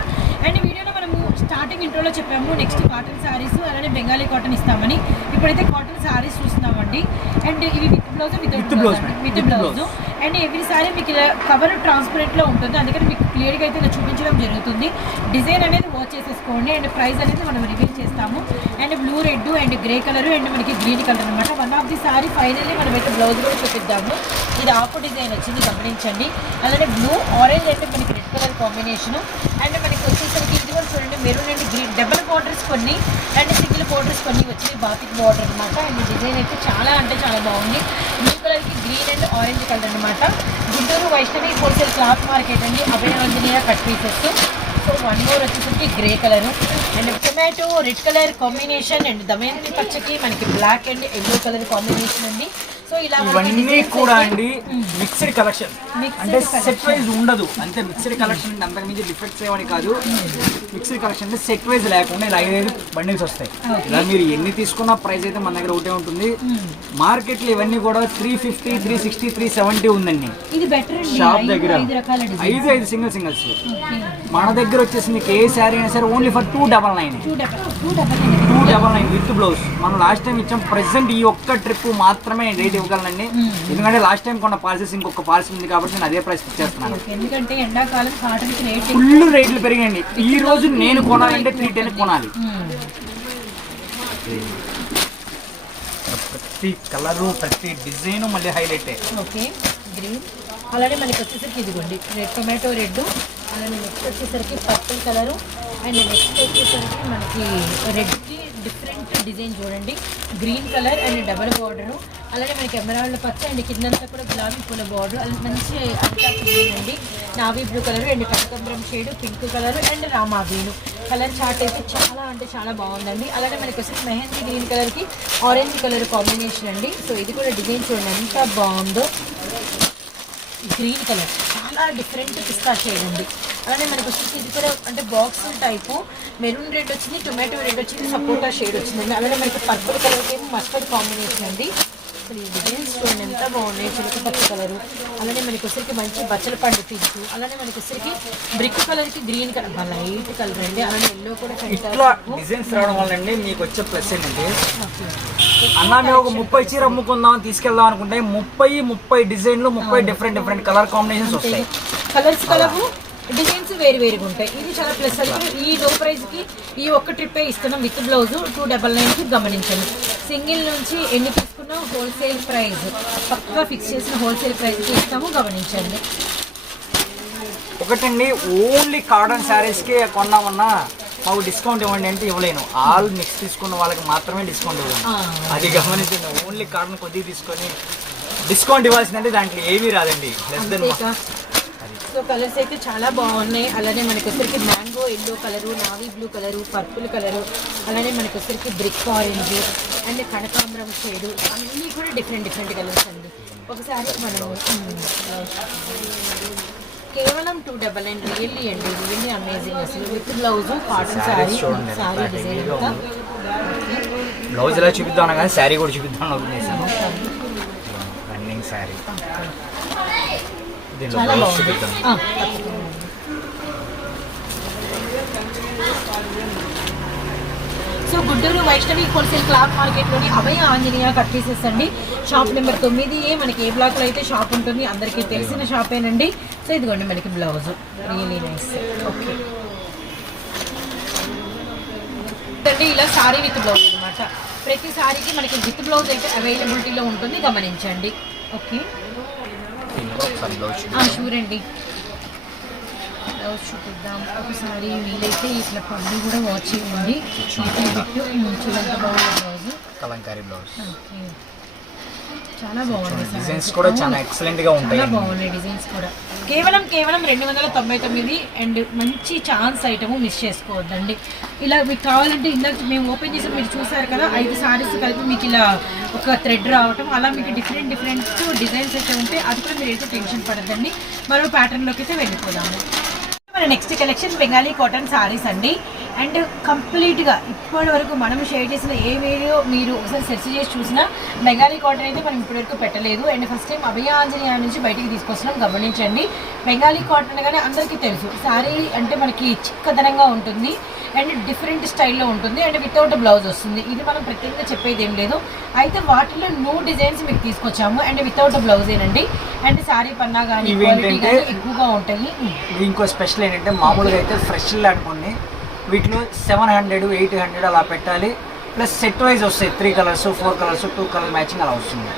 అండ్ వీడియోలో మనము స్టార్టింగ్ ఇంట్రోలో చెప్పాము నెక్స్ట్ కాటన్ శారీస్ అలానే బెంగాలీ కాటన్ ఇస్తామని. ఇప్పుడైతే కాటన్ శారీస్ చూస్తున్నామండి. అండ్ ఇవి blouse with blouse with blouse. And every sari మీకు ఇలా కవర్ ట్రాన్స్పరెంట్లో ఉంటుంది. అందుకని మీకు క్లియర్గా అయితే ఇలా చూపించడం జరుగుతుంది. డిజైన్ అనేది వాచ్ చేసేసుకోండి. అండ్ ప్రైస్ అనేది మనం రివీల్ చేస్తాము. And blue red and grey colour and మనకి గ్రీన్ కలర్ అనమాట one of the sari finally మనం అయితే బ్లౌజ్ కూడా చూపిద్దాము. ఇది ఆఫ్ డిజైన్ వచ్చింది గమనించండి. అలానే బ్లూ ఆరెంజ్ అంటే మనకి రెడ్ కలర్ కాంబినేషన్ అండ్ మనకి వచ్చేసరికి ఇది కూడా చూడండి maroon and green double borders కొన్ని అండ్ సింగిల్ బోర్డర్స్ కొన్ని వచ్చినాయి బాతిక్ బోర్డర్ అనమాట అండ్ డిజైన్ అయితే చాలా అంటే చాలా బాగుంది. బ్లూ కలర్కి గ్రీన్ అండ్ ఆరెంజ్ కలర్ అనమాట Guntur Vaishnavi wholesale cloth market అండి. Abhayanjaneya cut pieces so one more వచ్చేసరికి grey colour and tomato red colour combination and Damayanti పచ్చకి మనకి black and yellow colour combination ఉంది ఇవన్నీ కూడా అండి మిక్స్డ్ కలెక్షన్ అంటే. సెట్ వైజ్ ఉండదు. అంటే మిక్స్డ్ కలెక్షన్ అంటే అంతకు మించి డిఫెక్ట్స్ ఏమని కాదు. మిక్స్డ్ కలెక్షన్ అంటే సెట్ వైజ్ లేకుండా ఇలా ఐదు బండిల్స్ వస్తాయి. ఇలా మీరు ఎన్ని తీసుకున్నా ప్రైస్ అయితే మన దగ్గర ఒకటే ఉంటుంది. మార్కెట్లో ఇవన్నీ కూడా three fifty three sixty three seventy ఉందండి. షాప్ దగ్గర. ఐదు ఐదు సింగిల్ సింగిల్స్ మన దగ్గర వచ్చేసి మీకు ఏ శారీ అయినా సరే only for two double nine two double nine with blouse మనం లాస్ట్ టైం ఇచ్చాం ప్రెసెంట్ ఈ ఒక్క ట్రిప్ మాత్రమే రేట్ ఇవ్వగలనండి. ఎందుకంటే లాస్ట్ టైం కొన్న పార్సెల్స్ ఇంకొక పార్సెల్ ఉంది కాబట్టి నేను అదే ప్రైస్ ఇచ్చేస్తున్నాను ఎందుకంటే ఎండాకాలం రేట్ ఫుల్ రేట్లు పెరిగాయండి. ఈ రోజు నేను కొనాలంటే త్రీ టెన్ కొనాలి. ప్రతి కలరు ప్రతి డిజైన్ మళ్ళీ హైలైట్ ఓకే గ్రీన్ అలానే మనకి వచ్చేసరికి ఇదిగోండి రెడ్ టొమాటో రెడ్ అలానే నెక్స్ట్ వచ్చేసరికి పర్పుల్ కలరు అండ్ నెక్స్ట్ వచ్చేసరికి మనకి రెడ్కి డిఫరెంట్ డిజైన్ చూడండి. Green colour and double border. అలానే మనకి ఎమరాల్డ్ పచ్చ అండ్ కిందంతా కూడా గులాబీ పూల బార్డర్. అది మంచి గ్రీన్ అండి navy blue colour and కనకంబరం shade pink colour and Rama colour chart అయితే చాలా అంటే చాలా బాగుందండి. అలానే మనకి వచ్చేసి మెహందీ గ్రీన్ కలర్కి ఆరెంజ్ కలర్ కాంబినేషన్ అండి. సో ఇది కూడా డిజైన్ చూడండి ఎంత బాగుందో. గ్రీన్ కలర్ చాలా డిఫరెంట్ పిస్తా షేడ్ ఉంది. అలానే మనకు వచ్చేసి ఇది కూడా అంటే బాక్స్ టైపు. మెరూన్ రెడ్ వచ్చింది టొమాటో రెడ్ వచ్చింది సపోటా షేడ్ వచ్చిందండి అలానే మనకి పర్పుల్ కలర్ ఏమో మస్టర్డ్ కాంబినేషన్ అండి. అసలు ఈ డిజైన్స్ చూడండి ఎంత బాగున్నాయి చిలక పచ్చ కలరు అలానే మనకి వచ్చరికి మంచి బచ్చల పండు పింక్ అలానే మనకి వచ్చరికి బ్రిక్ కలర్కి గ్రీన్ కలర్ లైట్ కలర్ అండి. అలానే ఎల్లో కూడా ఇట్లా డిజైన్స్ రావడం వల్ల అండి మీకు వచ్చే ప్లస్ ఏంటంటే అన్న మేము ఒక ముప్పై చీర అమ్ముకుందాం తీసుకెళ్దాం అనుకుంటే ముప్పై ముప్పై డిజైన్లు ముప్పై డిఫరెంట్ డిఫరెంట్ కలర్ కాంబినేషన్స్ వస్తాయి. కలర్స్ కలవు డిజైన్స్ వేరు వేరుగా ఉంటాయి. ఇది చాలా ప్లస్ అది ఈ లో ప్రైస్కి ఈ ఒక్క ట్రిప్పే ఇస్తున్నాం విత్ బ్లౌజ్ టూ డబల్ నైన్కి గమనించండి. సింగిల్ నుంచి ఎన్ని తీసుకున్నా హోల్సేల్ ప్రైస్ పక్కా ఫిక్స్ చేసిన హోల్సేల్ ప్రైస్కి ఇస్తాము గమనించండి. ఒకటండి ఓన్లీ కాటన్ శారీస్కే కొన్నామన్నా మాకు డిస్కౌంట్ ఇవ్వండి అంటే ఇవ్వలేను. ఆల్ మిక్స్ తీసుకున్న వాళ్ళకి మాత్రమే డిస్కౌంట్ ఇవ్వను ఆ. అది గమనించండి ఓన్లీ కాటన్ కొద్దిగా తీసుకొని డిస్కౌంట్ ఇవ్వాల్సిందంటే దాంట్లో ఏమీ రాదండి. లెస్ దెన్ సో కలర్స్ అయితే చాలా బాగున్నాయి. అలానే మనకి వచ్చరికి mango yellow colour navy blue colour purple colour అలానే మనకి వచ్చరికి బ్రిక్ ఆరెంజ్ అండ్ కనకాంబరం షేడు అన్నీ కూడా డిఫరెంట్ డిఫరెంట్ కలర్స్ అండి. ఒకసారి మనం కేవలం టూ డబల్ నైన్ రియల్లీ అండి. రియల్లీ అమేజింగ్ అసలు. విత్ బ్లౌజ్ కాటన్ సారీ ఎంత డిజైన్ బ్లౌజ్ ఎలా చూపిద్దాం కానీ శారీ కూడా చూపిద్దాం రన్నింగ్ శారీ చాలా బాగుంది. So Guntur Vaishnavi wholesale cloth మార్కెట్లోని Abhaya Anjaneya cut pieces అండి. షాప్ నెంబర్ తొమ్మిది ఏ మనకి ఏ బ్లాక్లో అయితే షాప్ ఉంటుంది అందరికీ తెలిసిన షాపేనండి. సో ఇదిగోండి మనకి బ్లౌజ్. రియలీ నైస్ ఓకే అండి ఇలా సారీ విత్ బ్లౌజ్ అనమాట ప్రతి సారీకి మనకి విత్ బ్లౌజ్ అయితే అవైలబిలిటీలో ఉంటుంది గమనించండి. ఓకే దీనిలో ఒకసారి బ్లౌజ్ ఆ, చూపిద్దాం. షూర్ అండి బ్లౌజ్ చూపిద్దాం ఒకసారి వీలైతే ఇట్లా పళ్ళు కూడా వాచ్ చేయండి. చూడంత బాగుంది. బ్లౌజ్ కలంకారీ బ్లౌజ్ ఓకే చాలా బాగుంది. డిజైన్స్ కూడా చాలా ఎక్సలెంట్గా ఉంటాయి. చాలా బాగున్నాయి డిజైన్స్ కూడా. కేవలం కేవలం రెండు వందల తొంభై తొమ్మిది అండ్ మంచి ఛాన్స్ ఐటమ్ మిస్ చేసుకోవద్దండి. ఇలా మీకు కావాలంటే ఇందాక మేము ఓపెన్ చేసి మీరు చూసారు కదా ఐదు సారీస్ కలిపి మీకు ఇలా ఒక థ్రెడ్ రావటం అలా మీకు డిఫరెంట్ డిఫరెంట్ డిజైన్స్ అయితే ఉంటే అది కూడా మీరు అయితే టెన్షన్ పడద్దండి. మరో ప్యాటర్న్లోకి అయితే వెళ్ళిపోదాము. Next collection Bengali cotton saris అండి. అండ్ కంప్లీట్గా ఇప్పటి వరకు మనం షేర్ చేసిన ఏ వీడియో మీరు ఒకసారి సెర్చ్ చేసి చూసినా బెంగాలీ కాటన్ అయితే మనం ఇప్పటివరకు పెట్టలేదు. And first time Abhaya Anjaneya నుంచి బయటికి తీసుకొస్తున్నాం. గమనించండి. బెంగాలీ కాటన్ అనగానే అందరికీ తెలుసు. శారీ అంటే మనకి చిక్కదనంగా ఉంటుంది. అండ్ డిఫరెంట్ స్టైల్లో ఉంటుంది. అండ్ వితౌట్ బ్లౌజ్ వస్తుంది. ఇది మనం ప్రత్యేకంగా చెప్పేది ఏం లేదు. అయితే వాటిలో న్యూ డిజైన్స్ మీకు తీసుకొచ్చాము. అండ్ వితౌట్ బ్లౌజేనండి అండ్ శారీ పన్నా కానీ క్వాలిటీ కానీ ఎక్కువగా ఉంటాయి. ఇంకో స్పెషల్ ఏంటంటే మామూలుగా అయితే ఫ్రెష్ అనుకోండి వీటిలో సెవెన్ హండ్రెడ్ ఎయిట్ హండ్రెడ్ అలా పెట్టాలి. ప్లస్ సెట్ వైజ్ వస్తాయి. Three colours four colours two colour matching అలా వస్తుంది.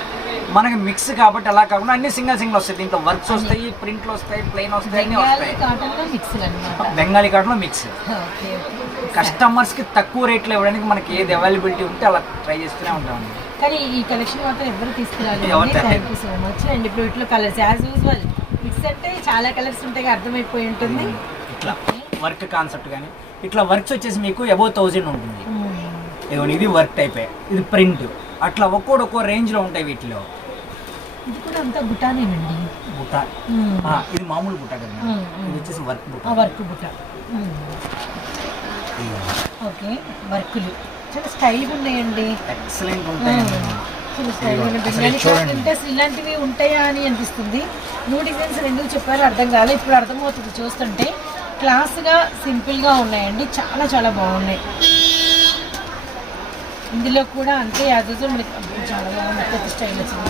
మనకి మిక్స్ కాబట్టి అలా కాకుండా అన్ని సింగిల్ సింగిల్ వస్తాయి. దీంట్లో వర్క్స్ వస్తాయి ప్రింట్లు వస్తాయి ప్లెయిన్ వస్తాయి అన్నీ బెంగాలీ వస్తాయి. కాటన్లో మిక్స్ కస్టమర్స్కి తక్కువ రేట్లో ఇవ్వడానికి మనకి ఏది అవైలబిలిటీ ఉంటే అలా ట్రై చేస్తూనే ఉంటాం. కానీ ఈ కలెక్షన్ మాత్రం ఎవరు తీసుకురాలేదు ఎవరు తేలేదు. Thank you so much and ఇప్పుడు ఇట్లా కలర్స్ యాజ్ యూజువల్ అంటే చాలా కలర్స్ ఉంటాయి అర్థమైపోయి ఉంటుంది. ఇట్లా వర్క్ కాన్సెప్ట్ కానీ ఇట్లా వర్క్స్ వచ్చేసి మీకు అబౌవ్ థౌజండ్ ఉంటుంది. ఇదిగోండి ఇది వర్క్ టైపే ఇది ప్రింట్ అట్లా ఒక్కోటి ఒక్కో రేంజ్లో ఉంటాయి వీటిలో. ఇది కూడా అంతా బుటానేనండి బుట్ట ఆ, ఇది మామూలు బుట్ట కదా. ఇది వచ్చేసి వర్క్ బుట్ట వర్క్ బుట్ట ఓకే వర్కులు చాలా స్టైల్గా ఉన్నాయండి. ఎక్సలెంట్ ఉంటాయి ఇలాంటివి ఉంటాయా అని అనిపిస్తుంది. న్యూ డిజైన్స్ ఎందుకు చెప్పారో అర్థం కాలే. ఇప్పుడు అర్థమవుతుంది చూస్తుంటే. క్లాస్గా సింపుల్గా ఉన్నాయండి. చాలా చాలా బాగున్నాయి. ఇందులో కూడా అంతే. యాజ్ యూజువల్ మనకి చాలా బాగుంది. స్టైల్ వచ్చింది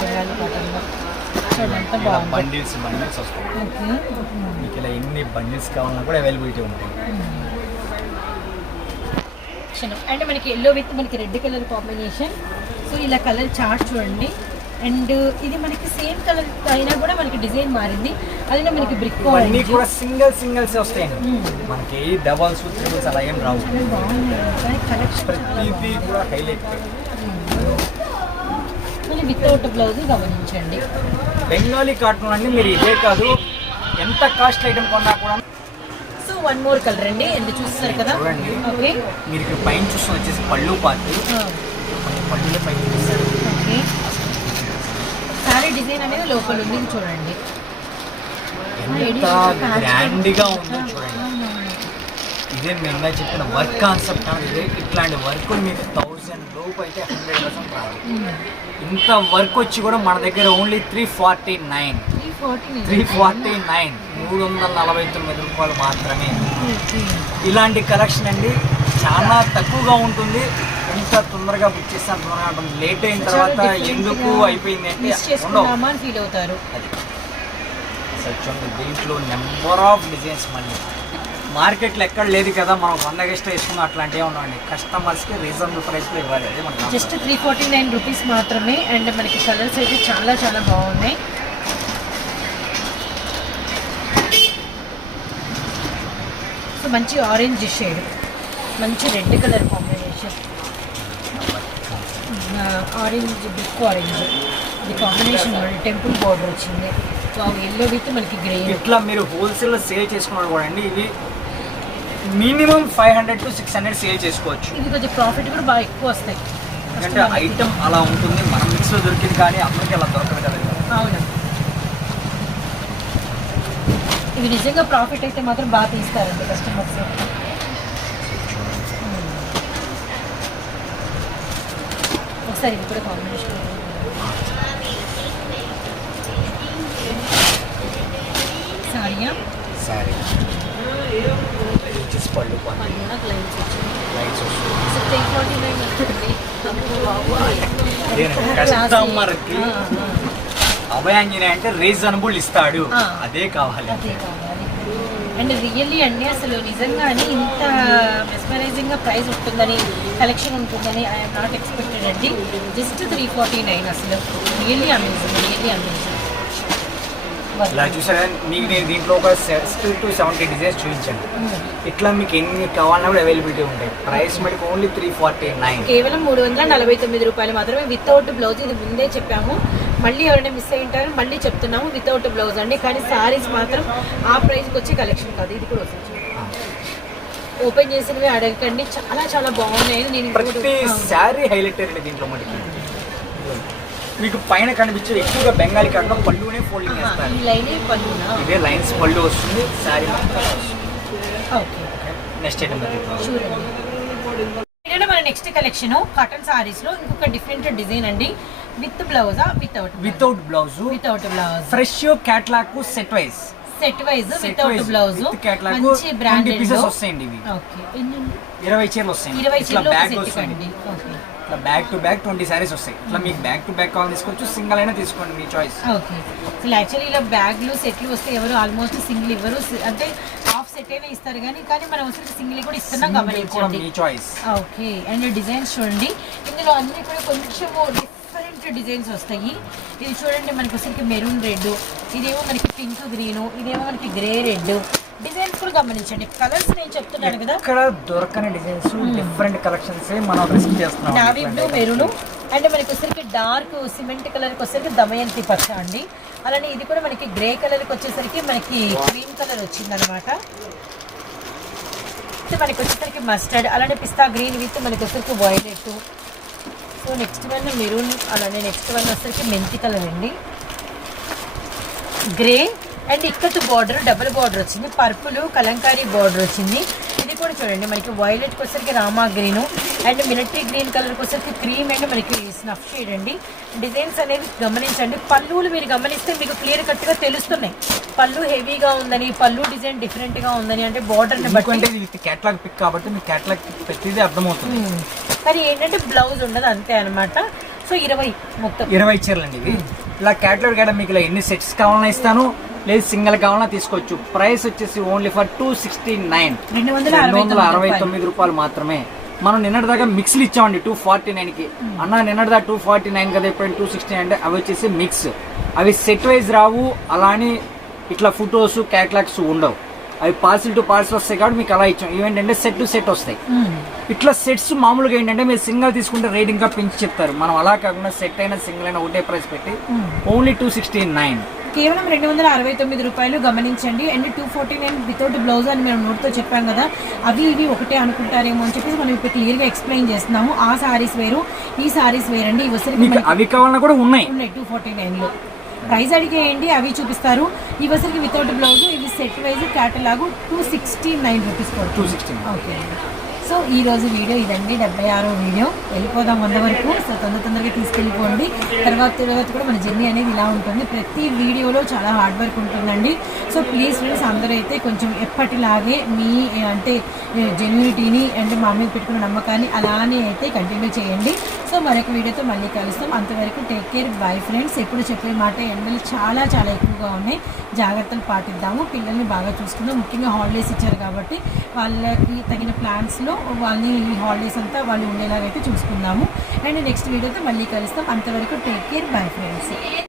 బాగుంది. బండిల్స్ బండిల్స్ వస్తాయి. మీకు ఇలా ఎన్ని బండిల్స్ కావాలన్నా కూడా అవైలబిలిటీ ఉంటాయి. అండ్ మనకి ఎల్లో విత్ మనకి రెడ్ కలర్ కాంబినేషన్ సో ఇలా కలర్ చార్ట్ చూడండి. అండ్ ఇది మనకి సేమ్ కలర్ అయినా కూడా మనకి డిజైన్ మారింది. అదిలో మనకి బ్రిక్ కూడా సింగిల్ సింగిల్స్ వస్తాయండి. మనకి డబల్స్ త్రిబుల్స్ అలా ఏం రావు. ప్రతిదీ కూడా హైలైట్ మళ్ళీ వితౌట్ బ్లౌజ్ గమనించండి. బెంగాలీ కాటన్ అన్ని మీరు ఇదే కాదు. ఎంత కాస్ట్ ఐటమ్ కొన్నా కూడా సో వన్ మోర్ కలర్ అండి. ఎందుకు చూస్తారు కదా. ఓకే మీరు ఇక్కడ పైన చూస్తున్న వచ్చేసి పళ్ళు పార్టీ పళ్ళులో పైన డిజైన్ అనేది లోపల ఉంది చూడండి. ఎంత గ్రాండ్గా ఉందో చూడండి. ఇదే ఇందా చెప్పిన వర్క్ కాన్సెప్ట్ అనేది ఇట్లాంటి వర్క్ మీకు థౌజండ్ లోపు అయితే హండ్రెడ్ పర్సెంట్ రాదు. ఇంత వర్క్ వచ్చి కూడా మన దగ్గర only three forty nine three forty three forty nine మూడు వందల నలభై తొమ్మిది రూపాయలు మాత్రమే. ఇలాంటి కలెక్షన్ అండి చాలా తక్కువగా ఉంటుంది. తొందరగా బుక్ చేస్తే తొందరగా లేట్ అయిన తర్వాత ఎందుకు అయిపోయింది అంటే ఫీల్ అవుతారు. అది. అసలు చూడండి దీంట్లో నెంబర్ ఆఫ్ డిజైన్స్ మళ్ళీ. మార్కెట్లో ఎక్కడ లేదు కదా మనం వంద ఎక్స్ట్రా వేసుకున్నాం అట్లాంటివి ఉన్నాయండి కస్టమర్స్కి రీజనబుల్ ప్రైస్లో ఇవ్వాలి. అదే మన just three forty nine rupees మాత్రమే అండ్ మనకి కలర్స్ అయితే చాలా చాలా బాగున్నాయి. సో మంచి ఆరెంజ్ షేడ్ మంచి red colour combination orange బిక్ orange ఇది కాంబినేషన్ టెంపుల్ బార్డర్ వచ్చింది. సో ఎల్లో విత్ మనకి గ్రే ఇట్లా మీరు హోల్సేల్లో సేల్ చేసుకున్నారు కూడా అండి ఇవి minimum five hundred to six hundred sale చేసుకోవచ్చు. ఇది కొంచెం ప్రాఫిట్ కూడా బాగా ఎక్కువ వస్తాయి. ఎందుకంటే ఐటమ్ అలా ఉంటుంది మన మిక్స్లో దొరికింది కానీ అందరికీ అలా దొరకదు కదా. అవును. ఇవి నిజంగా ప్రాఫిట్ అయితే మాత్రం బాగా తీస్తారండి కస్టమర్స్ ఒకసారి ఇది కూడా కాంబినేషన్. సారీయా? సారీ పళ్ళు కస్టమర్కి అభయాంజనేయ అంటే రీజనబుల్ ఇస్తాడు. అదే కావాలి అదే కావాలి. అండ్ రియల్లీ అండి అసలు నిజంగానే ఇంత మెస్మరైజింగ్గా ప్రైస్ ఉంటుందని కలెక్షన్ ఉంటుందని ఐఎమ్ నాట్ ఎక్స్పెక్టెడ్ అండి జస్ట్ త్రీ ఫార్టీ నైన్ అసలు. రియల్లీ అమేజింగ్ రియల్లీ అమేజింగ్ ఇలా చూసారా మీకు నేను దీంట్లో ఒక సిక్స్టీ టు సెవెంటీ డిజైన్స్ చూపించాను. ఇట్లా మీకు ఎన్ని కావాలన్నా కూడా అవైలబిలిటీ ఉంటాయి. ప్రైస్ మనకి ఓన్లీ త్రీ ఫార్టీ నైన్ కేవలం మూడు వందల నలభై తొమ్మిది రూపాయలు మాత్రమే వితౌట్ బ్లౌజ్ ఇది ముందే చెప్పాము. మళ్ళీ ఎవరైనా మిస్ అయి ఉంటారు మళ్ళీ చెప్తున్నాము వితౌట్ బ్లౌజ్ అండి. కానీ సారీస్ మాత్రం ఆ ప్రైస్కి వచ్చే కలెక్షన్ కాదు. ఇది కూడా వస్తుంది. ఓపెన్ చేసినవి అడగకండి చాలా చాలా బాగున్నాయి. నేను ప్రతి. శారీ హైలైట్ అండి దీంట్లో మనకి మీకు పైన కనిపించే ఎక్కువగా బెంగాలీ కాకుండా పళ్ళునే ఫోల్డింగ్ చేస్తారు. లైనే ఇదే లైన్స్ పళ్ళు వస్తుంది శారీ నెక్స్ట్ ఐటమ్ మన నెక్స్ట్ కలెక్షన్. కాటన్ సారీస్లో ఇంకొక డిఫరెంట్ డిజైన్ అండి. With బ్లౌజా without without blouse. Without blouse. Fresh catalogue set wise. Set wise without blouse మంచి బ్రాండెడ్ పీసెస్ వస్తాయండి ఇవి. ఇరవై చీరలు వస్తాయి ఇరవై చీరలు బ్యాగ్ వస్తుంది ఇట్లా back to back twenty saris వస్తాయి. ఇట్లా మీకు బ్యాక్ టు బ్యాక్ కావాలి తీసుకోవచ్చు సింగిల్ అయినా తీసుకోండి మీ చాయిస్ ఓకే. అసలు యాక్చువల్లీ ఇలా బ్యాగ్లు సెట్లు వస్తే ఎవరు ఆల్మోస్ట్ సింగిల్ ఇవ్వరు. సి- అంటే హాఫ్ సెట్ అయినా ఇస్తారు కానీ కానీ మనం వచ్చి సింగిల్ కూడా ఇస్తున్నాం గమనించండి మీ చాయిస్ ఓకే. అండ్ డిజైన్స్ చూడండి. ఇందులో అన్ని కూడా కొంచెము డిఫరెంట్ డిజైన్స్ వస్తాయి. ఇది చూడండి మనకి వచ్చరికి మెరూన్ రెడ్ ఇదేమో మనకి పింక్ గ్రీన్ ఇదేమో మనకి గ్రే రెడ్. డిజైన్స్ కూడా గమనించండి. కలర్స్ నేను చెప్తున్నాను కదా. ఇక్కడ దొరకని డిజైన్స్ డిఫరెంట్ కలెక్షన్స్ మనం రిస్క్ చేస్తున్నాం నావీ బ్లూ ఇట్లాంటి మెరూన్. అండ్ మనకి వచ్చరికి డార్క్ సిమెంట్ కలర్కి వచ్చేసరికి దమయంతి పచ్చ అండి. అలానే ఇది కూడా మనకి గ్రే కలర్కి వచ్చేసరికి మనకి క్రీమ్ కలర్ వచ్చిందనమాట. మనకి వచ్చేసరికి మస్టర్డ్ అలానే పిస్తా గ్రీన్ విత్ మనకి వచ్చేసరికి violet. So next one maroon అలానే నెక్స్ట్ వన్ వచ్చేసి మెంతి కలర్ అండి. Grey and ikat border double border వచ్చింది. పర్పుల్ కలంకారీ బార్డర్ వచ్చింది. ఇది కూడా చూడండి. మనకి వైలెట్కి వచ్చరికి రామా గ్రీన్ అండ్ మిలిటరీ గ్రీన్ కలర్కి వచ్చరికి క్రీమ్ అండ్ మనకి స్నఫ్ షేడ్ అండి. డిజైన్స్ అనేవి గమనించండి. పళ్ళులు మీరు గమనిస్తే మీకు క్లియర్ కట్గా తెలుస్తున్నాయి. పళ్ళు హెవీగా ఉందని పళ్ళు డిజైన్ డిఫరెంట్గా ఉందని అంటే బార్డర్ని బట్టి క్యాట్లాగ్ పిక్ కాబట్టి మీకు క్యాట్లాగ్ పిక్ పెట్టిది అర్థమవుతుంది. కానీ ఏంటంటే బ్లౌజ్ ఉండదు అంతే అన్నమాట. సో ఇరవై మొత్తం. ఇరవై చీరలు అండి ఇవి ఇలా క్యాట్లాగ్ కూడా మీకు ఇలా ఎన్ని సెట్స్ కావాలన్నా ఇస్తాను. లేదు సింగిల్ కావాలన్నా తీసుకోవచ్చు. ప్రైస్ వచ్చేసి only for two sixty nine. రెండు వందల అరవై తొమ్మిది రూపాయలు మాత్రమే. మనం నిన్నటి దాకా మిక్స్లు ఇచ్చామండి టూ ఫార్టీ నైన్కి అన్న నిన్నటి దాకా టూ ఫార్టీ నైన్ కదా ఇప్పుడు టూ సిక్స్టీ అంటే అవి వచ్చేసి మిక్స్. అవి సెట్ వైజ్ రావు అలా అని ఇట్లా ఫొటోస్ క్యాట్లాగ్స్ ఉండవు. అవి పార్సిల్ టు పార్సిల్ వస్తాయి కాబట్టి మీకు అలా ఇచ్చాం. ఇవేంటంటే సెట్ టు సెట్ వస్తాయి. ఇట్లా సెట్స్ మామూలుగా ఏంటంటే మీరు సింగిల్ తీసుకుంటే రేట్ ఇంకా పెంచి చెప్తారు. మనం అలా కాకుండా సెట్ అయినా సింగిల్ అయినా ఒకటే ప్రైస్ పెట్టి ఓన్లీ టూ సిక్స్టీ నైన్. కేవలం రెండు వందల అరవై తొమ్మిది రూపాయలు గమనించండి. And two forty nine without blouse అని మేము నోట్తో చెప్పాం కదా అవి ఇవి ఒకటే అనుకుంటారేమో అని చెప్పేసి మనం ఇప్పుడు క్లియర్గా ఎక్స్ప్లెయిన్ చేస్తున్నాము. ఆ సారీస్ వేరు ఈ సారీస్ వేరండి. ఇవి వచ్చరికి మీకు అవి కావాలన్నా కూడా ఉన్నాయి. ఉన్నాయి టూ ఫార్టీ నైన్లో. ప్రైస్ అడిగేయండి అవి చూపిస్తారు. ఇవి వచ్చరికి వితౌట్ బ్లౌజ్ ఇవి set wise catalogue two sixty nine rupees two sixty okay. So ఈ రోజు వీడియో ఇదండి. డెబ్బై ఆరో వీడియో. వెళ్ళిపోదాం వంద వరకు. సో తొందర తొందరగా తీసుకెళ్ళిపోండి. తర్వాత తర్వాత కూడా మన జర్నీ అనేది ఇలా ఉంటుంది. ప్రతి వీడియోలో చాలా హార్డ్ వర్క్ ఉంటుందండి. సో ప్లీజ్ ఫ్రెండ్స్ అందరూ అయితే కొంచెం ఎప్పటిలాగే మీ అంటే జెన్యూనిటీని అంటే మా మీద పెట్టుకున్న నమ్మకాన్ని అలానే అయితే కంటిన్యూ చేయండి. సో మరొక వీడియోతో మళ్ళీ కలుస్తాం. అంతవరకు టేక్ కేర్ బై ఫ్రెండ్స్ ఎప్పుడు చెప్పే మాట ఎండలు చాలా చాలా ఎక్కువగా ఉన్నాయి. జాగ్రత్తలు పాటిద్దాము. పిల్లల్ని బాగా చూసుకుందాం. ముఖ్యంగా హాలిడేస్ ఇచ్చారు కాబట్టి వాళ్ళకి తగిన ప్లాన్స్లో వాళ్ళని ఈ హాలిడేస్ అంతా వాళ్ళు ఉండేలాగైతే చూసుకుందాము. అండ్ నెక్స్ట్ వీడియోతో మళ్ళీ కలుస్తాం. అంతవరకు టేక్ కేర్ బై ఫ్రెండ్స్